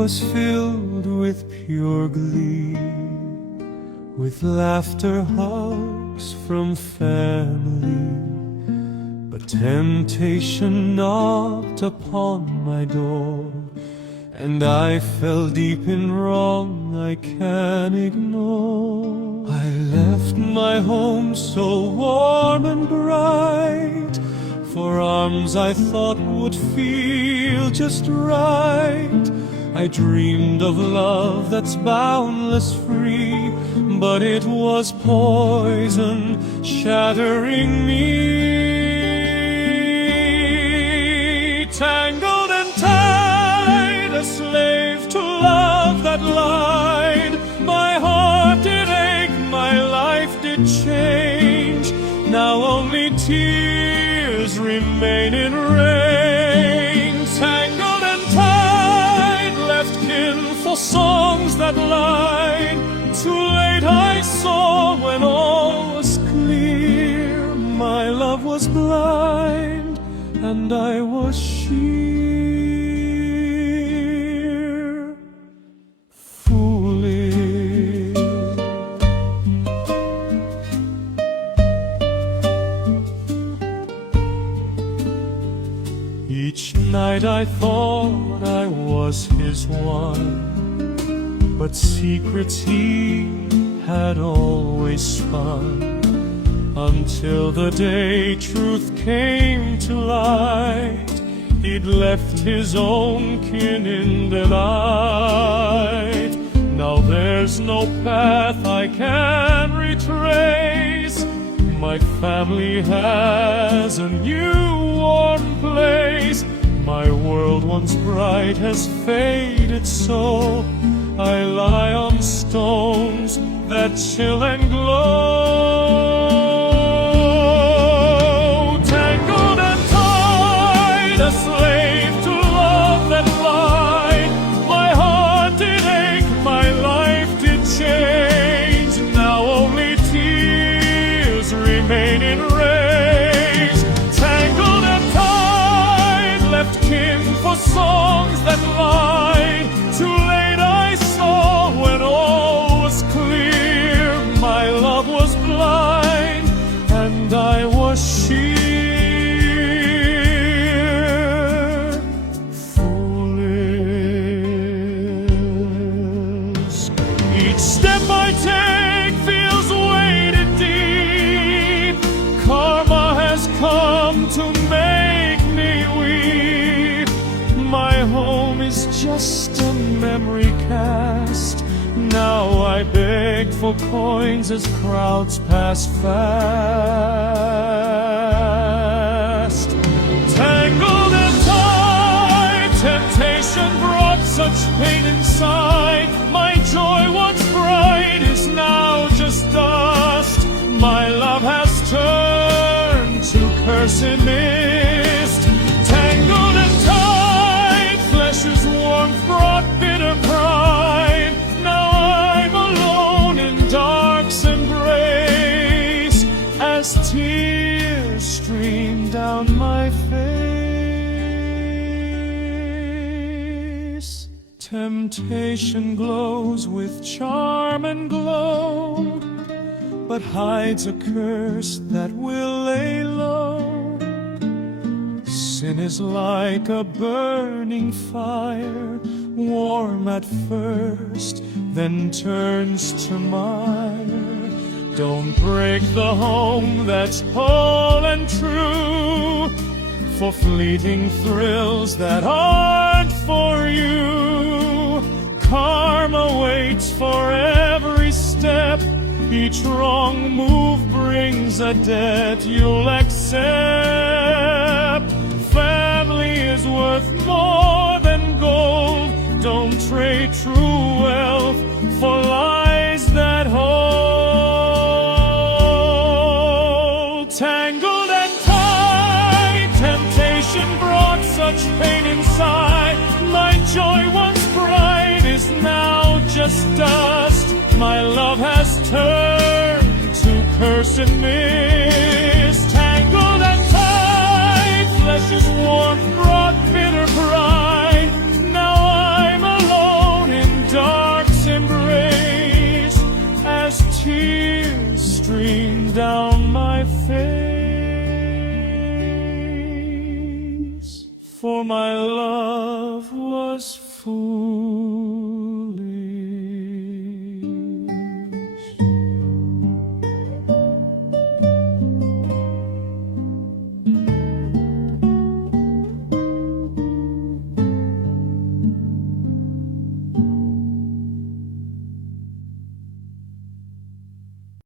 was filled with pure glee, with laughter, hugs from family. But temptation knocked upon my door, and I fell deep in wrong I can't ignore. I left my home so warm and bright for arms I thought would feel just right. I dreamed of love that's boundless free, but it was poison shattering me. Tangled and tied, a slave to love that lied. My heart did ache, my life did change. Now only tears remain in rain. Tangled and tied, left kin for songs that lied. Too late I saw when all was clear. My love was blind and I was sheer foolish. Each night I thought I was his one, but secrets he had always spun, until the day truth came to light. He'd left his own kin in delight. Now there's no path I can retrace. My family has a new warm place. My world once bright has faded so. I lie on stones that chill and glow. Tangled and tied, a slave to love that lied. My heart did ache, my life did change. Now only tears remain in rays. Tangled and tied, left kin for songs that lied. Too late I saw when all was clear. My love was blind and I was sheer foolish. Each step I take feels weighted deep. Karma has come to make me weep. My home is just a memory cast. Now I beg for coins as crowds pass fast. Tangled and tied, temptation brought such pain inside. My joy once bright is now just dust. My love has turned to cursed mist. Tangled and tied, flesh's warmth brought bitter pride. Now I'm alone in dark's embrace, as tears stream down my face. Temptation glows with charm and glow, but hides a curse that will lay low. Sin is like a burning fire, warm at first, then turns to mire. Don't break the home that's whole and true, for fleeting thrills that aren't for you. Karma waits for every step. Each wrong move brings a debt you'll accept. Family is worth more than gold. Don't trade true wealth for lies that hold. Tangled and tied, temptation brought such pain inside. My joy once bright is now just dust. My love has turned to cursed mist. Tangled and tied, flesh's warmth brought bitter pride. Now I'm alone for my love was full.